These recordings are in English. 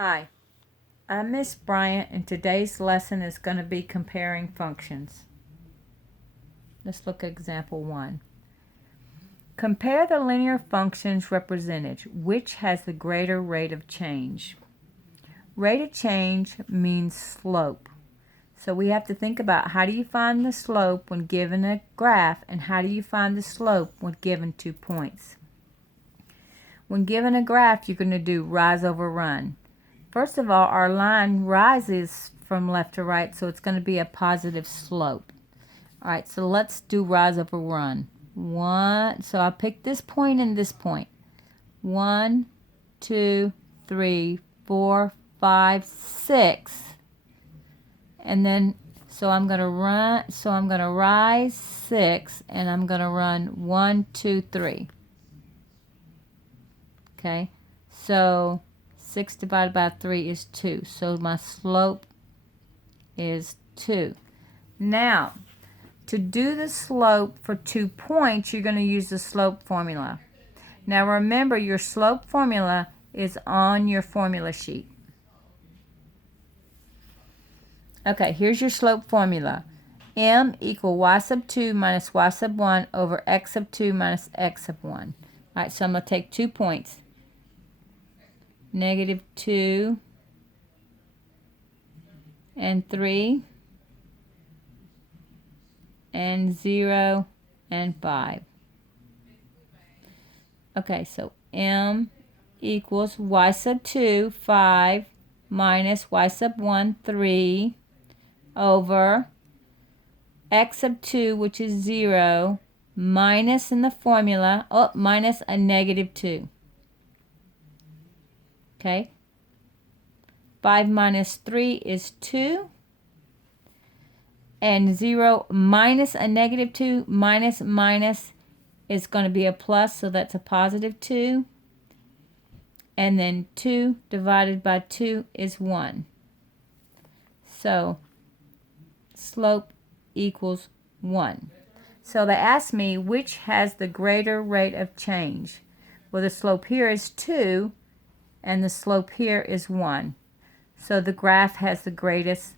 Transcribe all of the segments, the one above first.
Hi, I'm Miss Bryant, and today's lesson is going to be comparing functions. Let's look at example 1. Compare the linear functions represented. Which has the greater rate of change? Rate of change means slope. So we have to think about how do you find the slope when given a graph, and how do you find the slope when given 2 points. When given a graph, you're going to do rise over run. First of all, our line rises from left to right, so it's going to be a positive slope. All right, so let's do rise over run. So I picked this point and this point. 1, 2, 3, 4, 5, 6. And then, so I'm going to rise 6, and I'm going to run 1, 2, 3. Okay, so 6 divided by 3 is 2. So my slope is 2. Now, to do the slope for 2 points, you're going to use the slope formula. Now remember, your slope formula is on your formula sheet. Okay, here's your slope formula. M equal y sub 2 minus y sub 1 over x sub 2 minus x sub 1. All right, so I'm going to take 2 points. Negative 2 and 3 and 0 and 5. Okay, so M equals y sub 2, 5, minus y sub 1, 3, over x sub 2, which is 0, minus in the formula, minus a negative 2. Okay, 5 minus 3 is 2. And 0 minus a negative 2, minus is going to be a plus, so that's a positive 2. And then 2 divided by 2 is 1. So slope equals 1. So they asked me which has the greater rate of change. Well, the slope here is 2, and the slope here is 1. So the graph has the greatest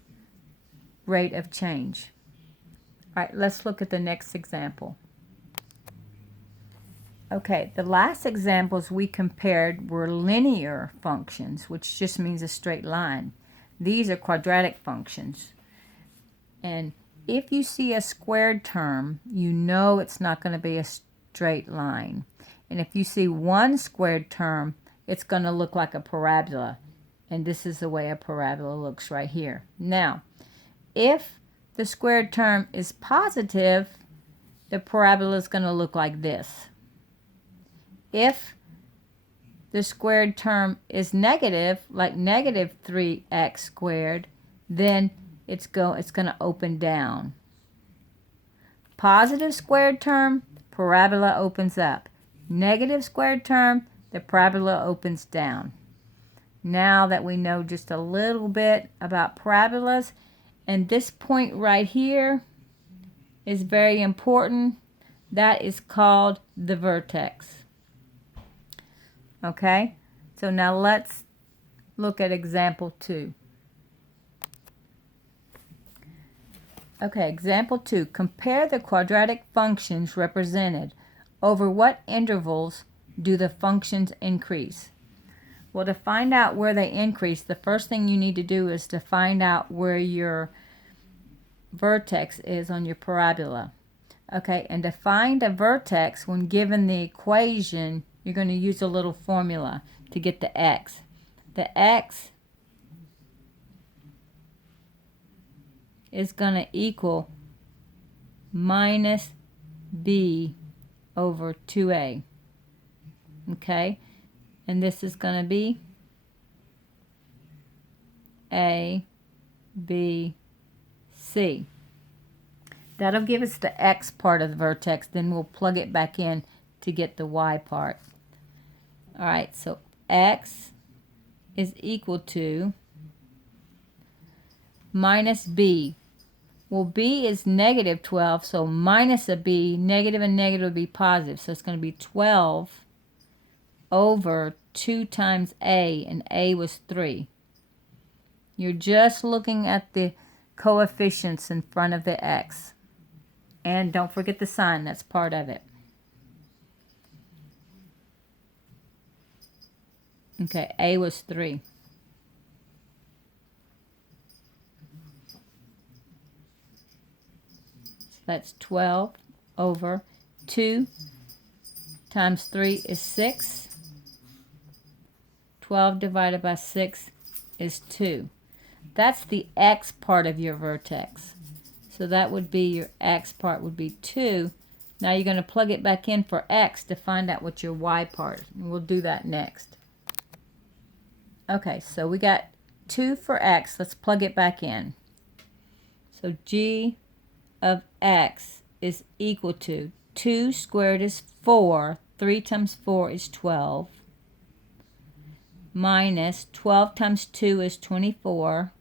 rate of change. All right, let's look at the next example. Okay, the last examples we compared were linear functions, which just means a straight line. These are quadratic functions. And if you see a squared term, you know it's not going to be a straight line. And if you see one squared term, it's going to look like a parabola. And this is the way a parabola looks right here. Now, if the squared term is positive, the parabola is going to look like this. If the squared term is negative, like negative 3x squared, then it's going to open down. Positive squared term, parabola opens up. Negative squared term, the parabola opens down. Now that we know just a little bit about parabolas, and this point right here is very important. That is called the vertex. Okay, so now let's look at example 2. Okay, example 2. Compare the quadratic functions represented. Over what intervals do the functions increase? Well, to find out where they increase, the first thing you need to do is to find out where your vertex is on your parabola. Okay, and to find a vertex, when given the equation, you're going to use a little formula to get the x. The x is going to equal minus b over 2a. Okay, and this is going to be a, b, c. That'll give us the x part of the vertex. Then we'll plug it back in to get the y part. All right, so x is equal to minus b. Well, b is negative 12, so minus a b, negative and negative would be positive. So it's going to be 12 over 2 times a, and a was 3. You're just looking at the coefficients in front of the x. And don't forget the sign, that's part of it. Okay, a was 3. That's 12 over 2 times 3 is 6. 12 divided by 6 is 2. That's the x part of your vertex. So that would be your x part would be 2. Now you're going to plug it back in for x to find out what your y part is. And we'll do that next. Okay, so we got 2 for x. Let's plug it back in. So g of x is equal to 2 squared is 4. 3 times 4 is 12. Minus 12 times 2 is 24.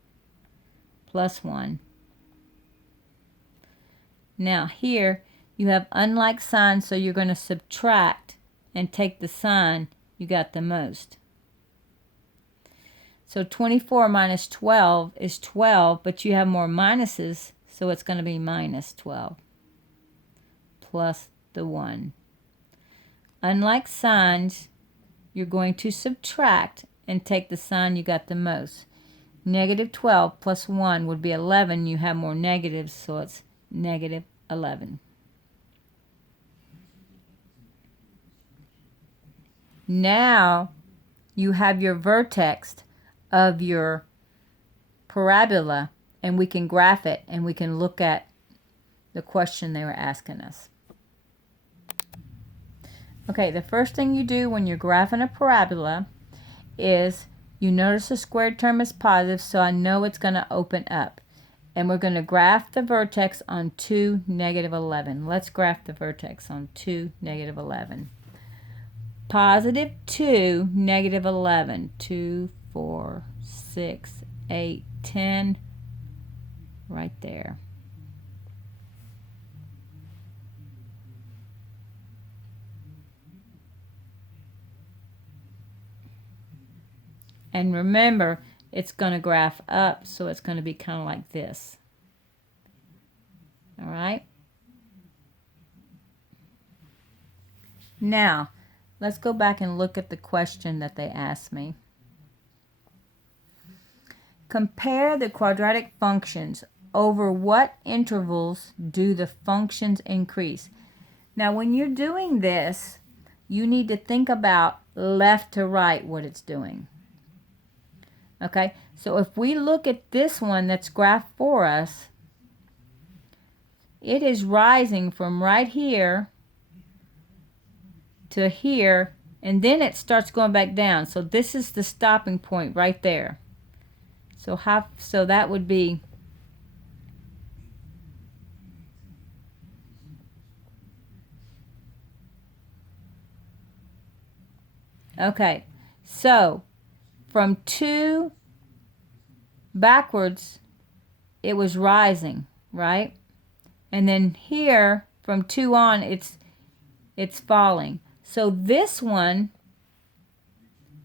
Plus 1. Now here you have unlike signs, so you're going to subtract and take the sign you got the most. So 24 minus 12 is 12, but you have more minuses, so it's going to be minus 12 plus the 1. Unlike signs, you're going to subtract and take the sign you got the most. Negative 12 plus 1 would be 11. You have more negatives, so it's negative 11. Now you have your vertex of your parabola, and we can graph it, and we can look at the question they were asking us. Okay, the first thing you do when you're graphing a parabola is you notice the squared term is positive, so I know it's going to open up. And we're going to graph the vertex on 2, negative 11. Let's graph the vertex on 2, negative 11. Positive 2, negative 11. 2, 4, 6, 8, 10. Right there. And remember, it's going to graph up, so it's going to be kind of like this. All right? Now, let's go back and look at the question that they asked me. Compare the quadratic functions. Over what intervals do the functions increase? Now, when you're doing this, you need to think about left to right what it's doing. Okay, so if we look at this one that's graphed for us, it is rising from right here to here, and then it starts going back down. So this is the stopping point right there. So that would be okay. So from 2 backwards, it was rising, right? And then here, from 2 on, it's falling. So this one,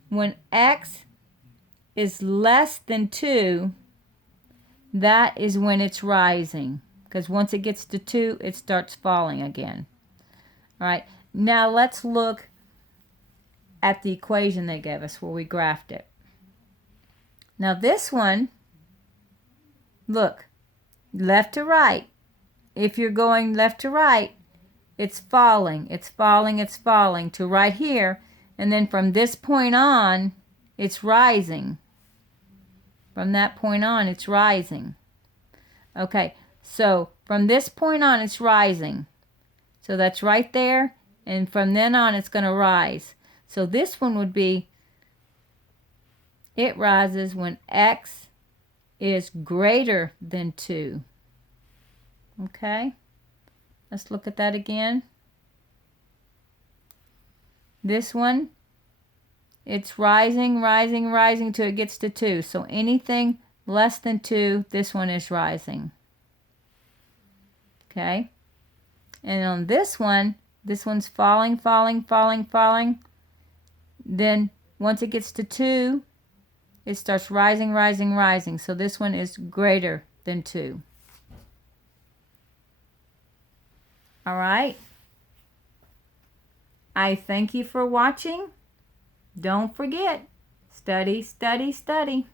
when x is less than 2, that is when it's rising. Because once it gets to 2, it starts falling again. All right, now let's look at the equation they gave us where we graphed it. Now this one, look, left to right. If you're going left to right, it's falling, it's falling, it's falling to right here. And then from this point on, it's rising. From that point on, it's rising. Okay, so from this point on, it's rising. So that's right there. And from then on, it's going to rise. So this one would be, it rises when x is greater than 2. Okay, let's look at that again. This one, it's rising, rising, rising till it gets to 2. So anything less than 2, this one is rising. Okay, and on this one's falling, falling, falling, falling. Then once it gets to 2, it starts rising, rising, rising. So this one is greater than 2. All right. I thank you for watching. Don't forget, study, study, study.